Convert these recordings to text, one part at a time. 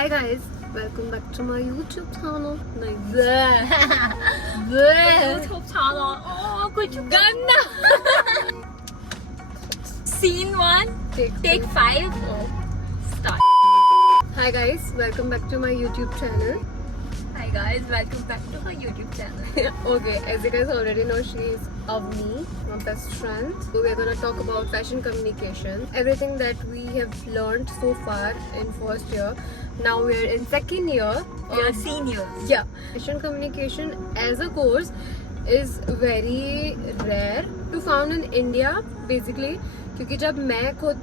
Hi guys, welcome back to my YouTube channel. YouTube channel. Oh, कुछ गंदा. Scene 1, take 5. Start. Hi guys, welcome back to my YouTube channel. Hi guys, welcome back to her YouTube channel. Okay, as you guys already know, she is Avni, my best friend. So we're gonna talk about fashion communication, everything that we have learned so far in first year. Now we're in second year. We are seniors. Yeah, fashion communication as a course is very rare to found in India basically, क्योंकि जब मैं खुद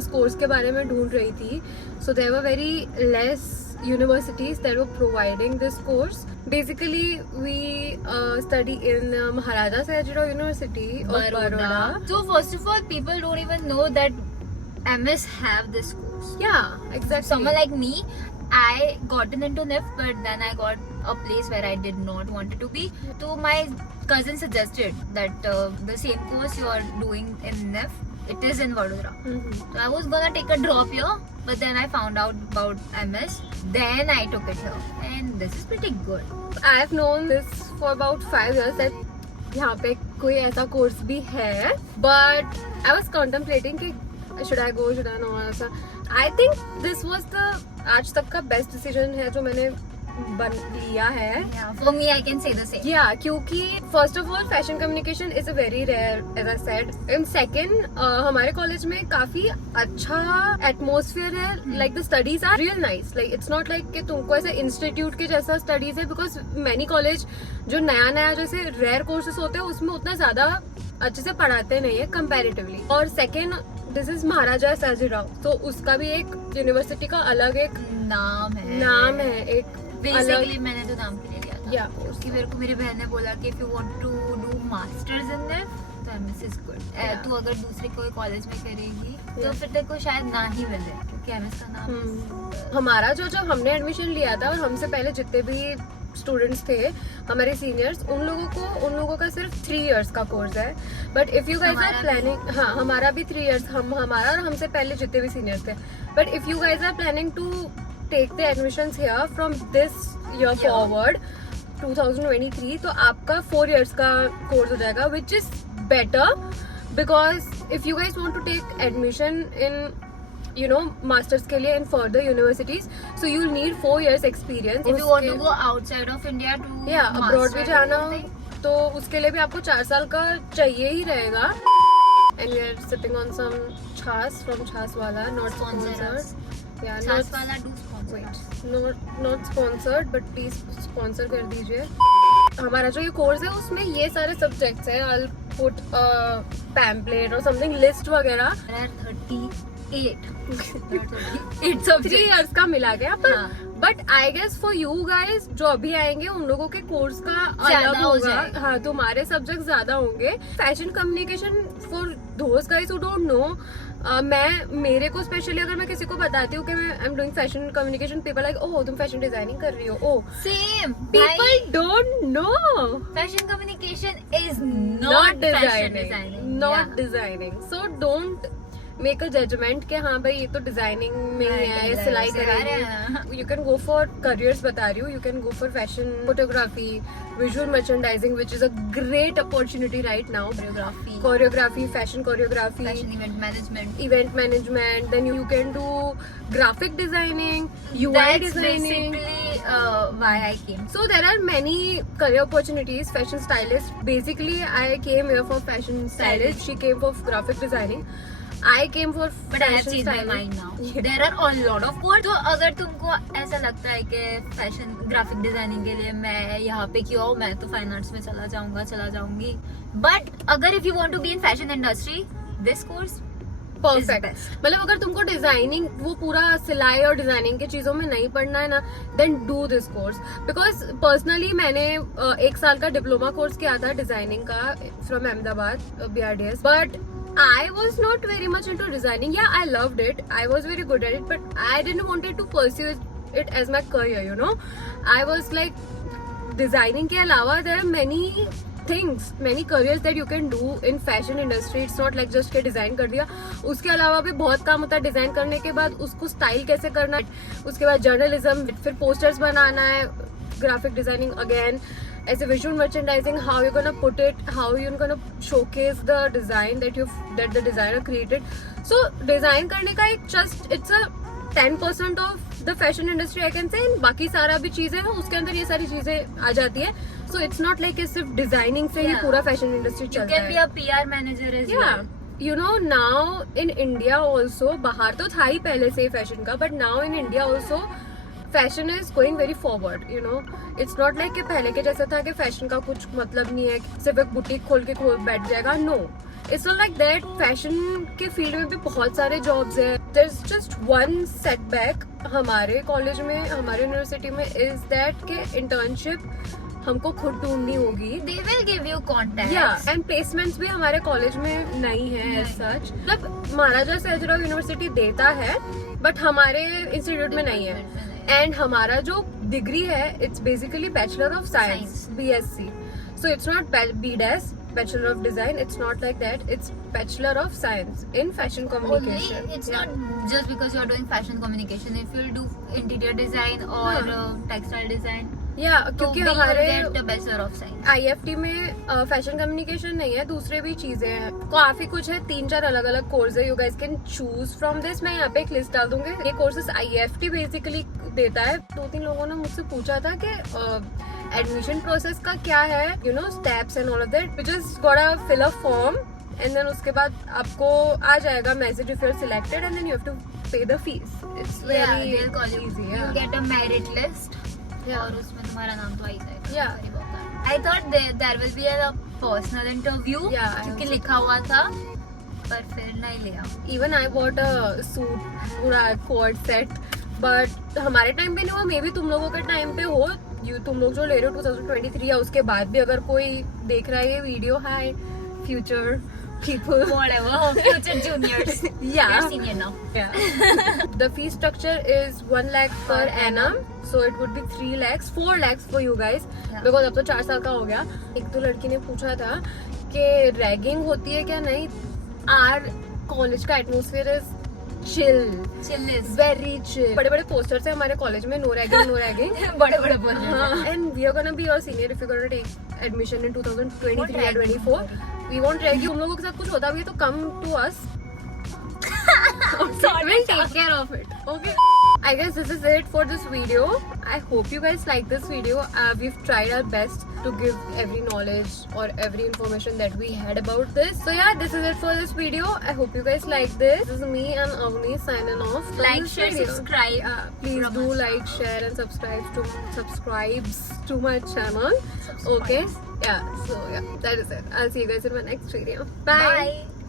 इस कोर्स के बारे में ढूंढ रही थी, so there were very less universities that were providing this course. Basically, we study in Maharaja Sayajirao University of Baroda. So first of all, people don't even know that MS have this course. Yeah, exactly. Someone like me, I gotten into NIF, but then I got a place where I did not want it to be. So my cousin suggested that the same course you are doing in NIF, it is in Vadodara. So I was gonna take a drop here, but then I found out about MS. Then I took it here, and this is pretty good. I have known this for about 5 years that यहाँ पे कोई ऐसा कोर्स भी है, but I was contemplating कि should I go, should I not, ऐसा. I think this was the आज तक का best decision है जो मैंने लिया है. Yeah, for me, I can say the same. Yeah, क्योंकि first of all fashion communication is a very rare, as I said. And second, हमारे college में काफी अच्छा atmosphere है. Like the studies are real nice. Like it's not like कि तुमको ऐसे institute के जैसा studies है, because many college जो नया जैसे rare courses होते हैं उसमें उतना ज्यादा अच्छे से पढ़ाते नहीं है comparatively. और second, दिस इज महाराजा साजीराव, तो उसका भी एक यूनिवर्सिटी का अलग एक नाम है एक बेसिकली मैंने तो नाम के लिए लिया था. या उसकी मेरे को मेरी बहन ने बोला कि if you want to do masters in that तो एमएस इज गुड. तू अगर दूसरे कोई कॉलेज में करेगी तो फिर तेरे को शायद ना ही मिले, क्योंकि एमएस का नाम हमारा जब हमने एडमिशन लिया था और हमसे पहले जितने भी स्टूडेंट्स थे हमारे सीनियर्स, उन लोगों का सिर्फ 3 इयर्स का कोर्स है. But if you guys are planning, हाँ हमारा भी 3 इयर्स, हमारा और हमसे पहले जितने भी सीनियर्स थे. But if you guys are planning to take the admissions here from this year forward 2023, तो आपका 4 इयर्स का कोर्स हो जाएगा, which is better, because if you guys want to take admission in masters के लिए in further universities, so you'll need 4 years experience. If you want to go outside of India to abroad भी जाना तो उसके लिए भी आपको 4 साल का चाहिए ही रहेगा. And we are sipping on some chas from Chaswala, not sponsored. Yeah, Chaswala do sponsor. not sponsored, but please sponsor कर दीजिए. हमारा जो ये कोर्स है उसमें ये सारे सब्जेक्ट्स हैं. I'll put a pamphlet or something, list वगैरह. 8 3 इयर्स का मिला गया. But I guess for you guys जो अभी आएंगे उन लोगों के कोर्स का अलग होगा. हाँ, तुम्हारे सब्जेक्ट ज्यादा होंगे. Fashion communication for those guys who don't know, मेरे को स्पेशली अगर मैं किसी को बताती हूँ कि मैं I am doing fashion communication, people like oh तुम फैशन डिजाइनिंग कर रही हो. Oh same, people don't know fashion communication is not designing, not designing. So don't make a judgement कि हाँ भाई ये तो डिजाइनिंग में ही है, सिलाई करेंगे. You can go for careers, बता रही हूँ. You can go for fashion photography, visual merchandising, which is a great opportunity right now. Choreography, fashion choreography, event management. Then you can do graphic designing, UI designing. Why I came. So there are many career opportunities. Fashion stylist. Basically, I came here for fashion stylist. She came for graphic designing. I came for but I have changed my mind now. There are a lot of courses. तो अगर तुमको ऐसा लगता है कि fashion graphic designing के लिए मैं यहाँ पे क्यों आऊँ, मैं तो फाइन आर्ट्स में चला जाऊंगी. बट अगर if you want to be in fashion industry, this course perfect. मतलब अगर तुमको डिजाइनिंग, वो पूरा सिलाई और डिजाइनिंग की चीजों में नहीं पढ़ना है ना, then do this course. Because personally मैंने 1 साल का डिप्लोमा कोर्स किया था डिजाइनिंग का फ्रॉम Ahmedabad BRDS. But I was not very much into designing. Yeah, I loved it. I was very good at it, but I didn't wanted to pursue it as my career, you know. I was like, designing के अलावा there are many things, many careers that you can do in fashion industry. It's not like just के डिजाइन कर दिया. उसके अलावा भी बहुत काम होता है डिजाइन करने के बाद उसको स्टाइल कैसे करना है, उसके बाद जर्नलिज्म, फिर पोस्टर्स बनाना है, ग्राफिक डिजाइनिंग अगेन, ऐसे visual merchandising, how you gonna put it, how you gonna showcase the design that the designer created. सो डिजाइन करने का एक just it's a 10% of the fashion industry I can say. बाकी सारा भी चीजें हैं उसके अंदर, ये सारी चीजें आ जाती है. सो इट्स नॉट लाइक सिर्फ डिजाइनिंग से ही पूरा फैशन इंडस्ट्री You चलता can be है. a PR manager as Yeah. well. You know, now in India also, बाहर तो था ही पहले से फैशन का, but now in India also fashion is going very forward. You know, it's not like कि पहले के जैसा था कि फैशन का कुछ मतलब नहीं है, सिर्फ एक बुटीक खोल के बैठ जाएगा. No, it's not like that. Fashion के फील्ड में भी बहुत सारे जॉब्स है. There is just one setback हमारे कॉलेज में, हमारे यूनिवर्सिटी में, इज दैट के इंटर्नशिप हमको खुद ढूंढनी होगी. They will give you contacts. And placements भी हमारे कॉलेज में नहीं है एज सच. मतलब महाराजा सयाजीराव यूनिवर्सिटी देता है बट हमारे इंस्टीट्यूट में नहीं है. एंड हमारा जो डिग्री है it's basically bachelor of science, BSc. So it's not BDes, Bachelor of Design. It's not like that. It's Bachelor of Science in Fashion Communication. Only it's Yeah. not just because you're doing fashion communication. If you'll do interior design or textile design, Yeah, तो क्योंकि भी you'll हमारे get the Bachelor of Science. IFT में fashion communication नहीं है, दूसरे भी चीजें हैं, काफी कुछ है. 3-4 अलग अलग कोर्स है. You guys can choose from this. मैं यहाँ पे एक लिस्ट डाल दूंगी. ये कोर्सेस IFT बेसिकली देता है. 2-3 लोगों ने मुझसे पूछा था कि एडमिशन प्रोसेस का क्या है, you know, steps and all of that. You just gotta fill a form and then उसके बाद आपको आ जाएगा message if you are selected and then you have to pay the fee. It's Yeah, very they'll call you. Easy. You'll get a merit list. Yeah. और उसमें तुम्हारा नाम तो आ ही जाएगा. Yeah. Sorry about that. I thought there will be a personal interview. Yeah, I क्योंकि also लिखा हुआ था पर फिर नहीं लिया. Even I bought a suit, पूरा कोट सेट, बट हमारे टाइम पे नहीं हुआ. मे बी तुम लोगों के टाइम पे हो. तुम लोग जो ले रहे हो 2023 या उसके बाद भी अगर कोई देख रहा है ये video, hi future people. Whatever. Future juniors. Yeah. You're senior now. Yeah. The fee structure is 1 lakh per annum, so it would be 3 lakhs, 4 lakhs for you guys. Yeah. Because अब तो 4 साल का हो गया. एक तो लड़की ने पूछा था कि रैगिंग होती है क्या. नहीं, आर कॉलेज का atmosphere is chill, Chillis. Very chill. बड़े बड़े पोस्टर्स है हमारे कॉलेज में, नो रैगिंग नो रैगिंग. बड़े बड़े बोल रहे हैं. And we are gonna be your senior if you're gonna take admission in 2023 or ragging, 24. We won't drag you. तुम लोगों के साथ कुछ होता भी है तो come to us. We'll take care of it. Okay. I guess this is it for this video. I hope you guys like this video. We've tried our best to give every knowledge or every information that we had about this. So yeah, this is it for this video. I hope you guys like this. This is me and Avni signing off. from Like, this share, video. subscribe. Please from do us. like, share and subscribe to my channel. Okay. Yeah. So yeah, that is it. I'll see you guys in my next video. Bye. Bye.